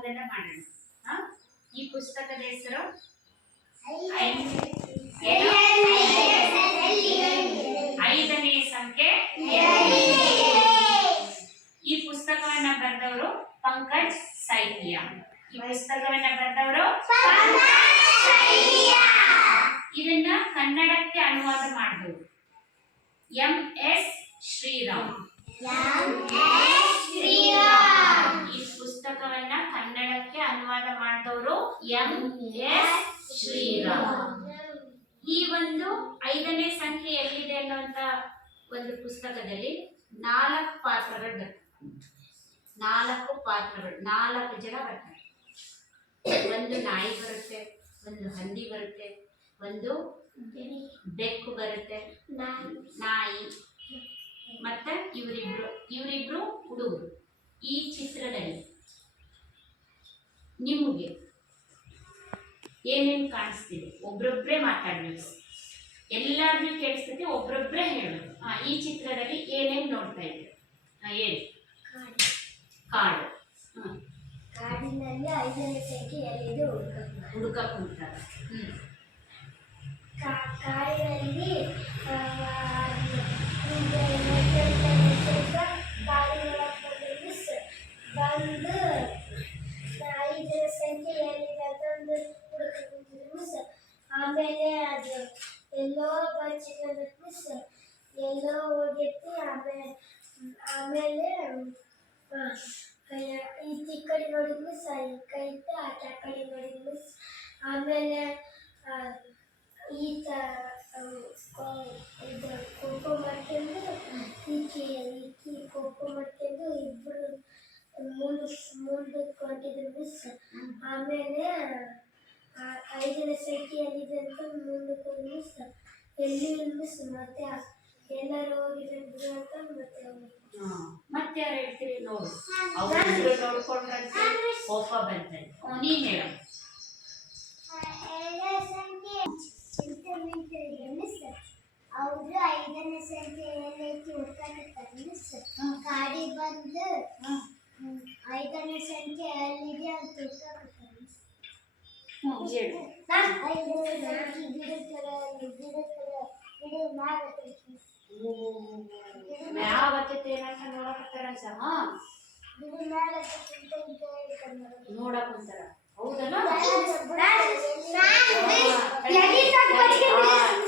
ಓದನ್ನ ಮಾಡೋಣ. ಈ ಪುಸ್ತಕದ ಹೆಸರು ಐದನೇ ಸಂಖ್ಯೆ. ಈ ಪುಸ್ತಕವನ್ನ ಬರೆದವರು ಪಂಕಜ್ ಸೈಕಿಯಾ. ಈ ಪುಸ್ತಕವನ್ನ ಬರೆದವರು ಇದನ್ನ ಕನ್ನಡಕ್ಕೆ ಅನುವಾದ ಮಾಡಿದವರು ಎಂ.ಎಸ್. ಶ್ರೀರಾಮ್. ಈ ಪುಸ್ತಕವನ್ನ ಕನ್ನಡಕ್ಕೆ ಅನುವಾದ ಮಾಡಿದವರು ಎಂ.ಎಸ್. ಶ್ರೀರಾಮ್. ಈ ಒಂದು ಐದನೇ ಸಂಖ್ಯೆ ಎಲ್ಲಿದೆ ಅನ್ನುವಂತ ಒಂದು ಪುಸ್ತಕದಲ್ಲಿ 4 ಪಾತ್ರಗಳು ಬರ್ತವೆ. 4 ಪಾತ್ರಗಳು, 4 ಜನ ಬರ್ತಾರೆ. ಒಂದು ನಾಯಿ ಬರುತ್ತೆ, ಒಂದು ಹಂದಿ ಬರುತ್ತೆ, ಒಂದು ಬೆಕ್ಕು ಬರುತ್ತೆ, ನಾಯಿ, ಮತ್ತೆ ಇವರಿಬ್ರು ಹುಡುಗರು. ಈ ಚಿತ್ರದಲ್ಲಿ ನಿಮಗೆ ಏನೇನು ಕಾಣಿಸ್ತಿದೆ ಒಬ್ರೊಬ್ರೆ ಮಾತಾಡ್ಬೇಕು. ಎಲ್ಲಾರ್ಗೂ ಕೇಳಿಸ್ತೈತಿ, ಒಬ್ರೊಬ್ರೆ ಹೇಳೋದು. ಈ ಚಿತ್ರದಲ್ಲಿ ಏನೇನು ನೋಡ್ತಾ ಇದ್ದೀರಿ? ಹೇಳಿ. ಕಾಡು. ಕಾಡಿನಲ್ಲಿ 5ನೇ ಸಂಖ್ಯೆ ಎಲ್ಲಿದೆ ಹುಡುಕ ಕುಂತಾರ. ಕಾಡಿನಲ್ಲಿ ಬಂದು 5ನೇ ಸಂಖ್ಯೆ ಎಲ್ಲಿದೆ ಅಂತಂದು ಹುಡುಕಿದ್ರು ಮಿಸ್. ಆಮೇಲೆ ಅದು ಎಲ್ಲೋ ಬಚ್ಚಿಕೊಂಡು ಮಿಸ್, ಎಲ್ಲೋ ಹೋಗಿತ್ತು. ಆಮೇಲೆ ಈ ಕಡೆ ನೋಡಿದ್ ಮಿಸ್, ಈ ಕೈ ಇತ್ತು, ಆ ಕಡೆ ನೋಡಿದ್ ಮಿಸ್. ಆಮೇಲೆ ಇದು ಕೋಕೋ ಮಾಡ್ಕೊಂಡು ಈಕಿ ಕೋಕೋ ಮಾಡ್ಕೊಂಡು ಇಬ್ಬರು ಮುಂದಕ್ಕೆ ಹೊಂಟಿದ್ರು ಮಿಸ್. ಆಮೇಲೆ 5ನೇ ಸಂಖ್ಯೆ ಎಲ್ಲಿದೆ ಅಂತ ಮುಂದಕ್ಕೆ ಮಿಸ್, ಎಲ್ಲಿ ಮಿಸ್. ಮತ್ತೆ ಎಲ್ಲರೂ ಹೋಗಿದ್ರು ಅಂತ ಮತ್ತೆ ಯಾರು ಹೇಳ್ತೀರಿ? ನೋಡು, ಅವ್ರು ನೋಡ್ಕೊಂಡ್ರಂತೆ ಕೋಪ ಬಂತಂತೆ. ನೀನ್ ಹೇಳ. 7ನೇ ಸಂಖ್ಯೆ ಮಿಸ್, ಅವರು 5ನೇ ಸಂಖ್ಯೆಯಲ್ಲಿ ಹುಡ್ಕಾಕಿರ್ತಾರೆ ಮಿಸ್. ಗಾಡಿ ಬಂದು 5ನೇ ಸಂಖ್ಯೆ ಎಲ್ಲಿದೆ ಅಂತ ಹುಡ್ಕಾಕಿರ್ತಾರೆ ಮಿಸ್. 5ನೇ ಸಂಖ್ಯೆ ಗಿಡ ಮ್ಯಾಗತ್ತೈತೆ ಏನಂತ ನೋಡಕತ್ತಾರ. ನೋಡಕಂತಾರ. ಹೌದಲ್ಲ?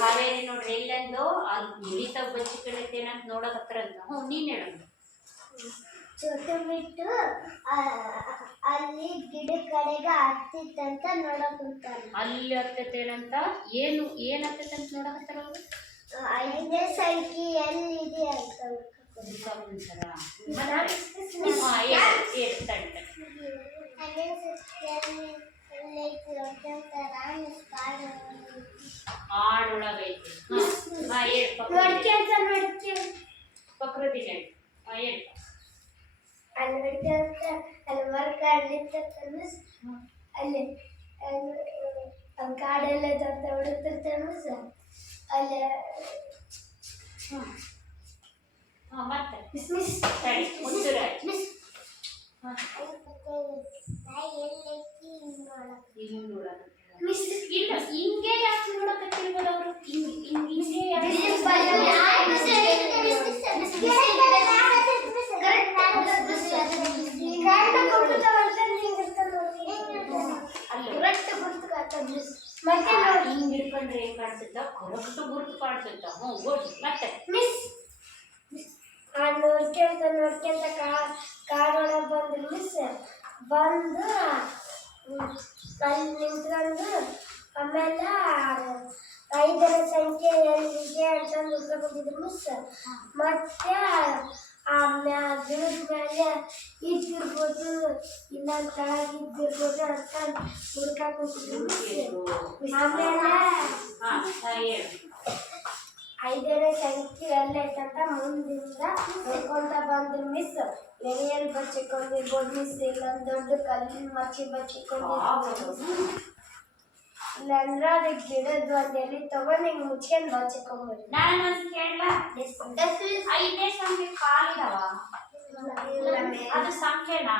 ಕಾವೇರಿ ನೋಡ್ರಿ ಎಲ್ಲಂದು ಅದು ನುಡಿತ ಬಚ್ಚಿಕೊಳ್ಳುತ್ತೆ ಏನಂತ ನೋಡಕತ್ತಾರಂತ. ನೀನ್ ಹೇಳೋದು. ಬಿಟ್ಟು ಅಲ್ಲಿ ಗಿಡ ಕಡೆಗೆ ಹತ್ತಿತ್ತಂತ ನೋಡಕ್ ಕುಂತಾರ. ಅಲ್ಲಿ ಹತ್ತೈತೇನಂತ ಏನ್ ಹತ್ತೈತಂತ ನೋಡಕತ್ತಾರ ಅವರು. 5ನೇ ಸಂಖ್ಯೆ ಎಲ್ಲಿದೆ ಅಂತ ಹಾಡೊಳಗೈತಿ. ಪ್ರಕೃತಿ ಅಲ್ಲಿ ವರ್ಗ ಮಿಸ್. ಅಲ್ಲಿ ಕಾಡೆಲ್ಲ ಹುಡುಕ್ತಿರ್ತಾರೆ ಮಿಸ್. ಅಲ್ಲಿ ಮತ್ತೆ ಮಿಸ್ ಮಿಸ್ ಮಿಸ್ ಇಲ್ಲ ಹಿಂಗೆ ಯಾಕೆ ನೋಡಕತ್ತಿರ್ಬೋದು ಅವರು? ಹಿಂಗೆ ಮತ್ತೆ ಹಿಂಗ್ ಹಿಡ್ಕೊಂಡ್ರೆ ಏನ್ ಕಾಣಿಸುತ್ತ? ಕರೆಕ್ಟ್ ಗುರುತು ಕಾಣಿಸುತ್ತ. ಗುಡ್. ಮತ್ತೆ ಮಿಸ್ ನೋಡ್ಕೊಂತ ಕಾಡೊಳಗೆ ಬಂದ್ರು ಮಿಸ್. ಬಂದು ಅಲ್ಲಿ ನಿಂತ್ಕೊಂಡು ಆಮೇಲೆ 5ನೇ ಸಂಖ್ಯೆ ಎಲ್ಲಿದೆ ಅಂತಂದು ಹುಡ್ಕೊಂಡಿದ್ರು ಮಿಸ್. ಮತ್ತೆ ಗಿಡದ ಮೇಲೆ ಇದ್ದಿರ್ಬೋದು, ಇಲ್ಲ ಕೆಳಗಿದ್ದಿರ್ಬೋದು ಅಂತ ಹುಡ್ಕಾಕ್ ಹೋಗಿದ್ರು ಮಿಸ್. ಆಮೇಲೆ 5ನೇ ಸಂಖ್ಯೆ ಎಲ್ಲೈತಂತ ಮುಂದಿಂದ ನೋಡ್ಕೊಂತ ಬಂದ್ರು ಮಿಸ್. ಎಲೆಯಲ್ಲಿ ಬಚ್ಚಿಕೊಂಡಿರ್ಬೋದು ಮಿಸ್, ಇಲ್ಲೊಂದು ದೊಡ್ಡ ಕಲ್ಲಿನ ಮಚ್ಚಿ ಬಚ್ಚಿಕೊಂಡಿರ್ಬೋದು, ಇಲ್ಲಾಂದ್ರೆ ಅದಕ್ಕೆ ಗಿಡದ ಒಂದು ಎಲೆ ತಗೊಂಡು ಹಿಂಗೆ ಮುಚ್ಕೊಂಡು ಬಚ್ಚಿಕೊಂಡ್ಬಿಡಿ. ನಾನು ಕೇಳಲ್ಲ. 5ನೇ ಸಂಖ್ಯೆ ಕಾಲಿದಾವ? ಅದು ಸಂಖ್ಯೆನಾ?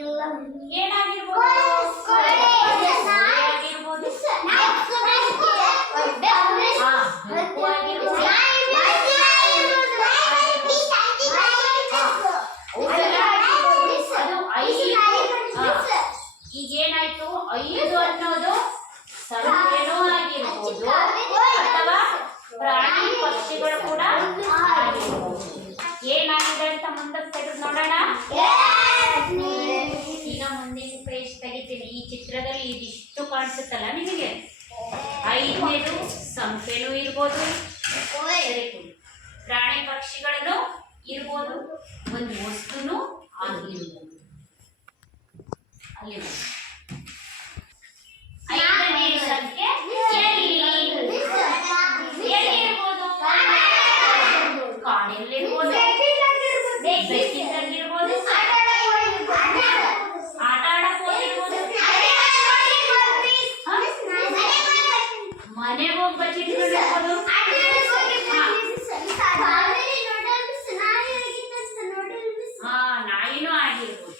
ಇಲ್ಲ. ಏನಾಗಿರ್ಬೋದು? 5 ಅನ್ನೋದು ಸಂಖ್ಯೆನೂ ಆಗಿರ್ಬೋದು ಅಥವಾ ಪ್ರಾಣಿ ಪಕ್ಷಿಗಳು ಕೂಡ ಆಗಿರ್ಬೋದು. ಏನಾಗಿದೆ ಅಂತ ಮುಂದಕ್ಕೆ ತೆಗೆದು ನೋಡೋಣ. ಈಗ ಮುಂದಿನ ಪೇಜ್ ತೆಗಿತೀನಿ. ಈ ಚಿತ್ರದಲ್ಲಿ ಇದಿಷ್ಟು ಕಾಣಿಸುತ್ತಲ್ಲ ನಿಮಗೆ. 5ನೇದು ಸಂಖ್ಯೆನೂ ಇರ್ಬೋದು, ಪ್ರಾಣಿ ಪಕ್ಷಿಗಳನ್ನು ಇರ್ಬೋದು, ಒಂದು ವಸ್ತುನು ಆಗಿರ್ಬೋದು. ಅಲ್ಲಿ 5ನೇ ಸಂಖ್ಯೆ ಎಲ್ಲಿರ್ಬೋದು? ಕಾಡಲ್ಲಿರ್ಬೋದು, ಬೆಕ್ಕಿನಲ್ಲಿರ್ಬೋದು, ಆಟ ಆಡಕ್ ಹೋಗಿರ್ಬೋದು, ಮನೆಗೆ ಹೋಗಿ ಬಚ್ಚಿಟ್ಕೊಂಡಿರ್ಬೋದು, ನಾಯಿನೂ ಆಗಿರ್ಬೋದು.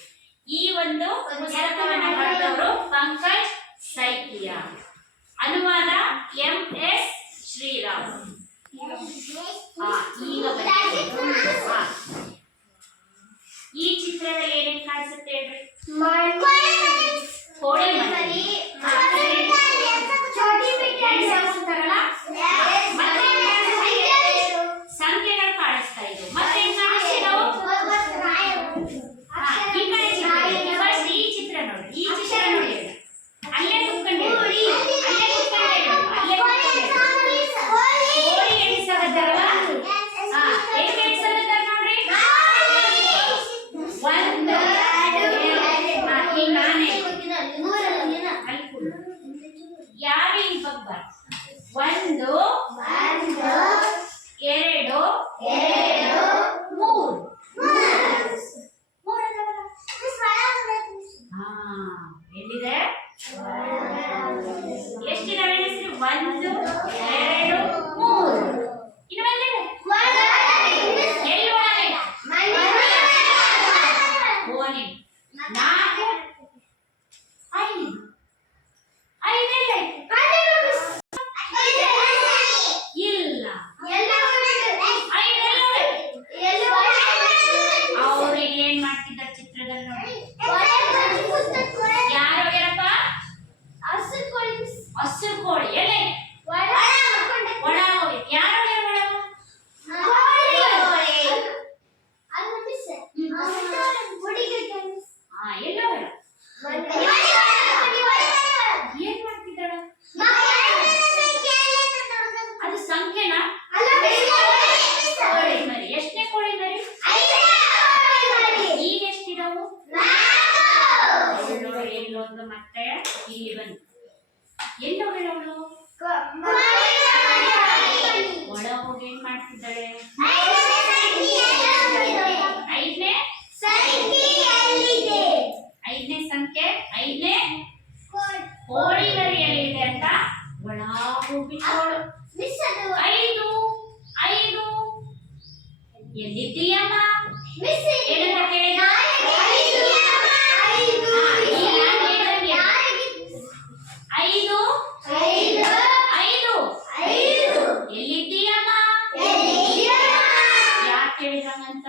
ಈ ಒಂದು ಪುಸ್ತಕವನ್ನು ಬರೆದವರು ಪಂಕಜ್ ಸೈಕಿಯಾ. ಅನುವಾದ MS ಶ್ರೀರಾಮ್. ಈಗ ಈ ಚಿತ್ರದಲ್ಲಿ ಏನೇನು ಕಾಣಿಸುತ್ತೆ ಹೇಳ್ರಿ? ಕೋಳಿ ಮರಿ, ಸಂಖ್ಯೆಗಳು ಕಾಣಿಸ್ತಾ ಇದ್ವು. ಮತ್ತೆ ಈ ಚಿತ್ರ ನೋಡಿ, ಈ ಚಿತ್ರ ನೋಡಿ. ಅಲ್ಲೇ ಕುತ್ಕೊಂಡು ಕೋಳಿ ಎಣಿಸಕತ್ತಾರಲ್ಲ, ಹೇಗೆ ಎಣಿಸಕತ್ತಾರ ನೋಡ್ರಿ. 1 2 ನಾನೇ ಯಾರು ಈ ಬಬ್ಬ 1 2 ಎಲ್ಲಿದೆ? ಎಷ್ಟಿದಾವೆ? 1 2 3. ಇನ್ನು ಬಂದಿದೆ ಎಲ್ಲಿ ಒಳಗೆ? ಓನಿ 4 5 5 ಇಲ್ಲ. ಅವ್ರು ಏನ್ ಮಾಡ್ತಿದ್ದಾರೆ ಚಿತ್ರದಲ್ಲಿ ನೋಡಿ. ಯಾರು ಯಾರಪ್ಪ? ಹಸಿರು ಕೋಳಿ ಎಲೆ ಒಳ ಹೋಗಿ. ಯಾರು ಎಲ್ಲೋ ಏನ್ ಮಾಡ್ತಿದ್ದಾಳ? ಅದು ಸಂಖ್ಯೆನಾ? ಕೋಳಿ ಮರಿ. ಎಷ್ಟನೇ ಕೋಳಿ ಮರಿ? ಈಗ ಎಷ್ಟಿದಾವು? ನೋಡಿ ಎಲ್ಲೊಂದು ಮತ್ತೆ ಇಲ್ಲಿ ಬಂದು ಎಲ್ಲೋ ಹೇಳೋಳು ಒಳ ಹೋಗಿ ಏನ್ ಮಾಡ್ತಿದ್ದಾಳೆ? 5ನೇ ಸಂಖ್ಯೆ 5ನೇ ಕೋಳಿ ಮರಿ ಎಲ್ಲಿದೆ ಅಂತ ಒಳ ಹೋಗಿ 5 ಎಲ್ಲಿದ್ದೀಯಮ್ಮ? ಏನಂತ ಕೇಳಿದ? 5 ಎಲ್ಲಿದ್ದೀಯಮ್ಮ? ಯಾರು ಕೇಳಿದ್ರಂತ?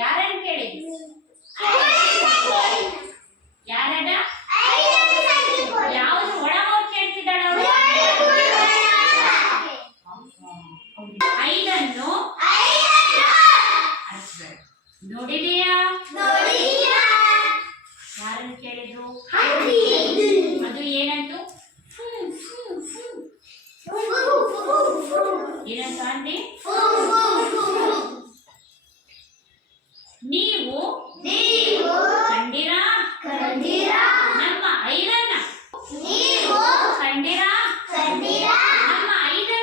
ಯಾರನ್ನು ಕೇಳಿದ್ರು? ಯಾರದ? ಯಾವುದು ಒಳ ಹೋಗಿ ಕೇಳ್ತಿದ್ದಾಳ? 5 ನೋಡಿದೀಯಾ? ಯಾರನ್ನು ಕೇಳಿದ್ರು? ಅದು ಏನಂತು? ಏನಂತ ಅಂದಿ? ನೀವು ಕಂಡಿರಾ ನಮ್ಮ 5 ಕಂಡಿರಾ ನಮ್ಮ 5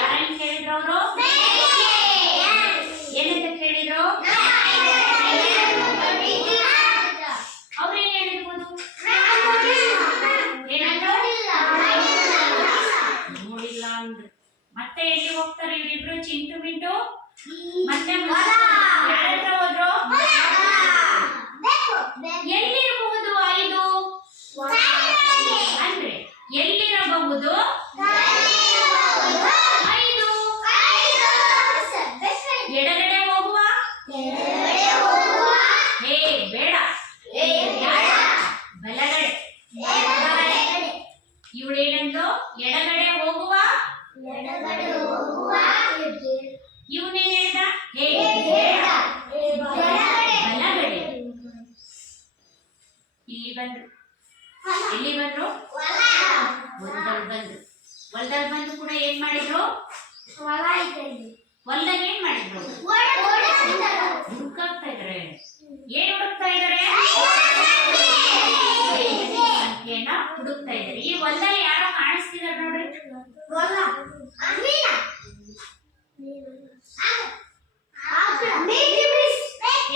ಯಾರನ್ನು ಕೇಳಿದ್ರು ಅವರು? ಏನಂತ ಕೇಳಿದ್ರು? ಅವ್ರೇನ್ ಹೇಳಿರ್ಬೋದು? ನೋಡಿಲ್ಲ ಅಂದ್ರು. ಮತ್ತೆ ಎಲ್ಲಿ ಹೋಗ್ತಾರೆ ಇವರಿಬ್ರು? ಚಿಂಟು ಮಿಂಟು ಮತ್ತೆ ಯಾರ ಹತ್ರ ಹೋದ್ರು? ಎಲ್ಲಿರಬಹುದು 5 ಅಂದ್ರೆ ಎಲ್ಲಿರಬಹುದು? 5 ಎಡಗಡೆ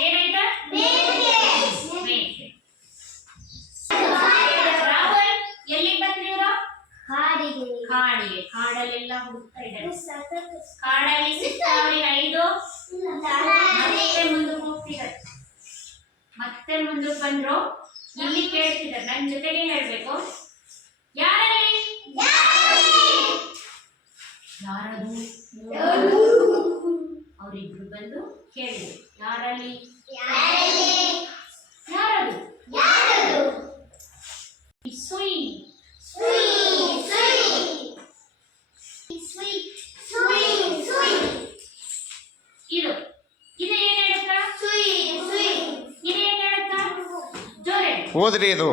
ಏನಾಯ್ತಾ? ಮೇಕೆ. ರಾಹುಲ್ ಎಲ್ಲಿಗೆ ಬಂದ್ರಿ ಇವರು? ಕಾಡಿಗೆ. ಕಾಡಲ್ಲೆಲ್ಲ ಹುಡುಕ್ತಾ ಇದ್ದಾರೆ. ಕಾಡಲ್ಲಿ ಸಿಗ್ತಾವ್ರಿ 5. ಮತ್ತೆ ಮುಂದಕ್ಕೆ ಹೋಗ್ತಿದ್ದಾರೆ. ಮತ್ತೆ ಮುಂದಕ್ಕೆ ಬಂದ್ರು. ಇಲ್ಲಿ ಕೇಳ್ತಿದ್ದಾರೆ, ನನ್ ಜೊತೆಗೆ ಹೇಳ್ಬೇಕು. ಯಾರಲ್ಲಿ? ಯಾರದು? ಅವರಿಬ್ರು ಬಂದು ಕೇಳಿದ್ರು, ಯಾರಲ್ಲಿ? ಯಾರದು? ಸುಯಿ. ಇದು ಇದು ಏನ್ ಹೇಳುತ್ತಾ? ಇದು ಏನ್ ಹೇಳುತ್ತಾ? ಜೋರೆ ಓದ್ರಿ ಇದು.